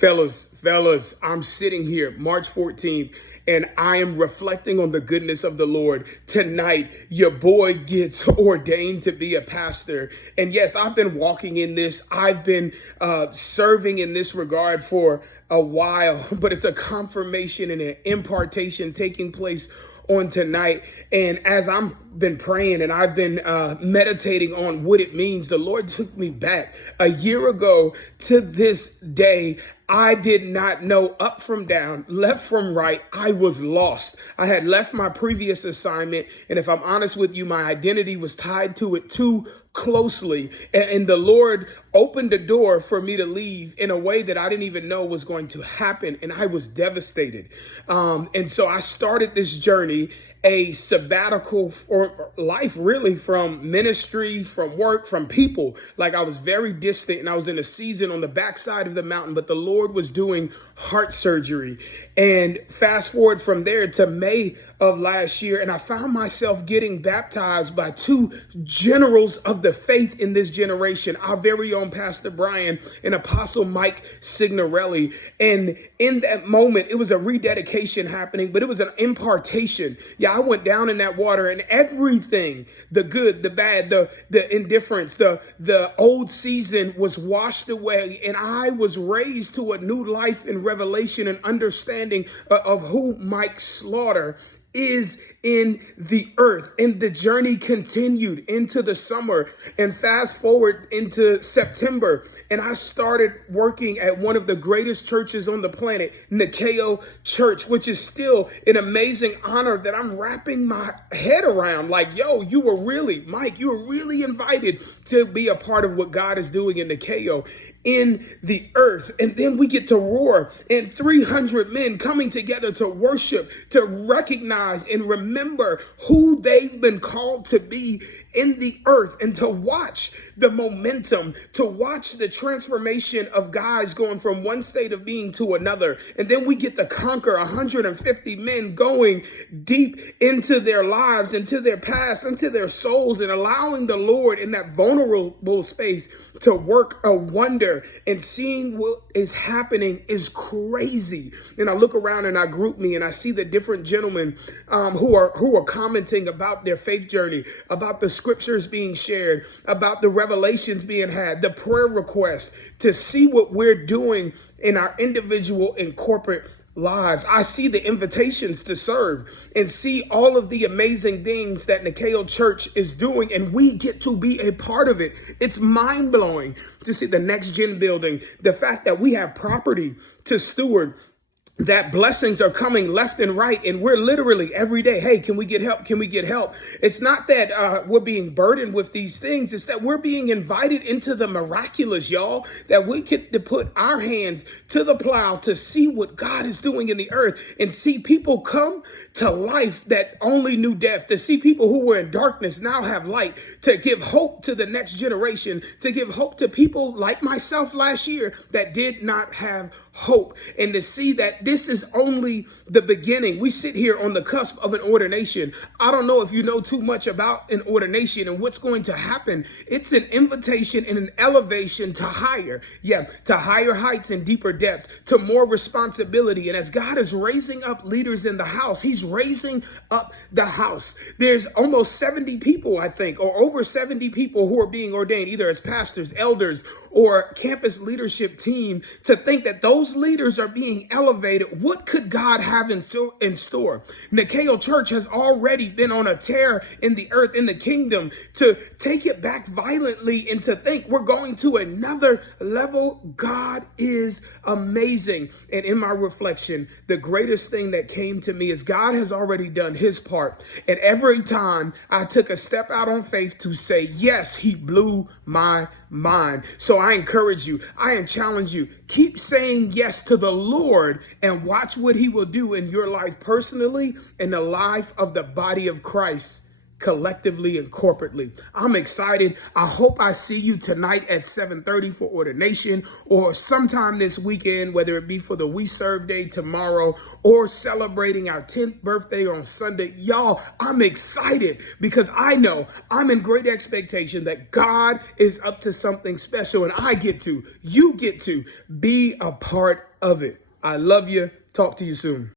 Fellas, I'm sitting here March 14th and I am reflecting on the goodness of the Lord. Tonight, your boy gets ordained to be a pastor. And yes, I've been walking in this. I've been serving in this regard for a while, but it's a confirmation and an impartation taking place on tonight. And as I've been praying and I've been meditating on what it means, the Lord took me back a year ago to this day. I did not know up from down, left from right. I was lost. I had left my previous assignment. And if I'm honest with you, my identity was tied to it too closely. And the Lord opened the door for me to leave in a way that I didn't even know was going to happen. And I was devastated. And so I started this journey, a sabbatical for life, really, from ministry, from work, from people. Like I was very distant and I was in a season on the backside of the mountain, but the Lord was doing heart surgery. And fast forward from there to May of last year, and I found myself getting baptized by two generals of the faith in this generation, our very own Pastor Brian and Apostle Mike Signorelli. And in that moment, it was a rededication happening, but it was an impartation. Yeah, I went down in that water and everything, the good, the bad, the indifference, the old season was washed away. And I was raised to a new life in revelation and understanding of who Mike Slaughter is in the earth. And the journey continued into the summer and fast forward into September. And I started working at one of the greatest churches on the planet, Nikeo Church, which is still an amazing honor that I'm wrapping my head around. Like, yo, Mike, you were really invited to be a part of what God is doing in Nikeo in the earth. And then we get to roar and 300 men coming together to worship, to recognize and remember who they've been called to be in the earth, and to watch the momentum, to watch the transformation of guys going from one state of being to another. And then we get to conquer 150 men going deep into their lives, into their past, into their souls, and allowing the Lord in that vulnerable space to work a wonder. And seeing what is happening is crazy. And I look around and I group me and I see the different gentlemen who are commenting about their faith journey, about the scriptures being shared, about the revelations being had, the prayer requests, to see what we're doing in our individual and corporate lives. I see the invitations to serve and see all of the amazing things that Nikeo Church is doing, and we get to be a part of it. It's mind-blowing to see the next gen building, the fact that we have property to steward, that blessings are coming left and right. And we're literally every day, hey, can we get help? Can we get help? It's not that we're being burdened with these things. It's that we're being invited into the miraculous, y'all, that we get to put our hands to the plow to see what God is doing in the earth and see people come to life that only knew death, to see people who were in darkness now have light, to give hope to the next generation, to give hope to people like myself last year that did not have hope, and to see that this is only the beginning. We sit here on the cusp of an ordination. I don't know if you know too much about an ordination and what's going to happen. It's an invitation and an elevation to higher, to higher heights and deeper depths, to more responsibility. And as God is raising up leaders in the house, he's raising up the house. There's almost 70 people, I think, or over 70 people who are being ordained, either as pastors, elders, or campus leadership team, to think that those leaders are being elevated. What could God have in store? Nikeo Church has already been on a tear in the earth, in the kingdom, to take it back violently and to think we're going to another level. God is amazing. And in my reflection, the greatest thing that came to me is God has already done his part. And every time I took a step out on faith to say, yes, he blew my mind. So I encourage you, I challenge you, keep saying yes to the Lord and watch what he will do in your life personally and the life of the body of Christ collectively and corporately. I'm excited. I hope I see you tonight at 7:30 for ordination, or sometime this weekend, whether it be for the We Serve Day tomorrow or celebrating our 10th birthday on Sunday. Y'all, I'm excited because I know I'm in great expectation that God is up to something special, and you get to be a part of it. I love you. Talk to you soon.